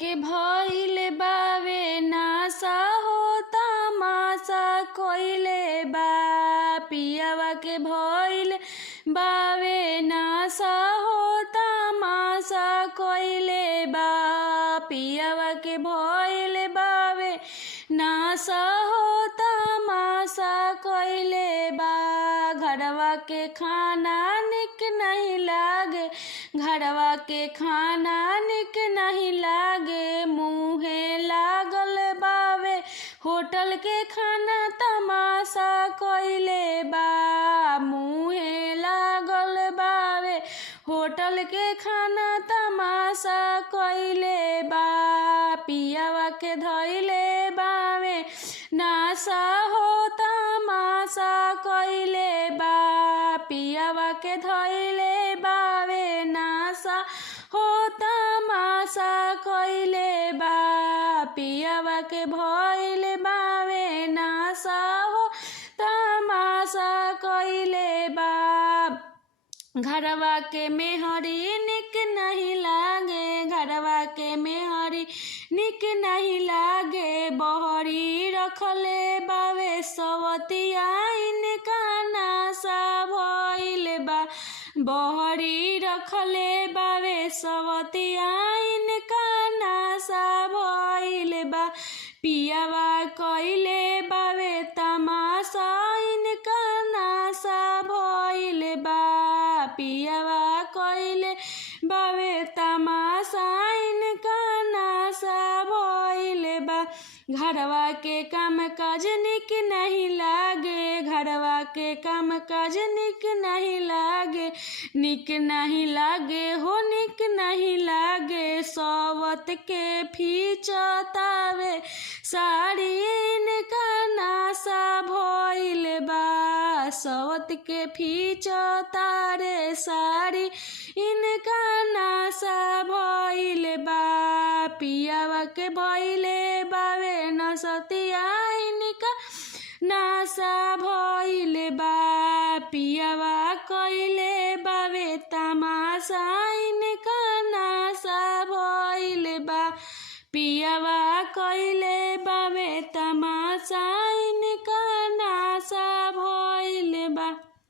के भइल बावे नासा हो तमाशा कइले बा। पियावा के भइल बावे नासा हो तमाशा कइले बा। पियावा के भइल बावे नासा हो तमाशा कइले बा। घरवा के खाना निक नहीं लागे, घरवा के खाना निक नहीं लागे। मुँहे लागल बावे होटल के खाना तमाशा कइले बा। मुँहे लागल बावे होटल के खाना तमाशा कइले बा। पियावा के धइले बावे नासा हो तमाशा कइले बा। पियावा के धइले बावे नासा हो तमाशा कइले बा। पियावा के भइल बावे नासा हो तमाशा कइले बा। घरवा के मेहरी निक नहीं लागे, घरवा के मेहरी निक नहीं लागे। बहरी रखले बावे सवतिया इनका नासा भइल बा। बहरी रखले बावे सवतिया इनका नासा भइल बा। पियावा कइले बावे तमाशा इनका नासा भइल बा। पियावा कइले बावे तमाशा इनका नासा भइल बा। घरवा के काम काज निक नहीं लागे, घरवा के काम काज निक नहीं लागे। निक नहीं लागे हो निक नहीं लागे। सवत के फीचतावे साड़ी इनका नासा भइल बा। सवत के फीचतारे साड़ी इनका नासा भइल बा। पियावा के भइले बावे नसतिया इनका नासा भइल बा। पियावा कइले बावे तमाशा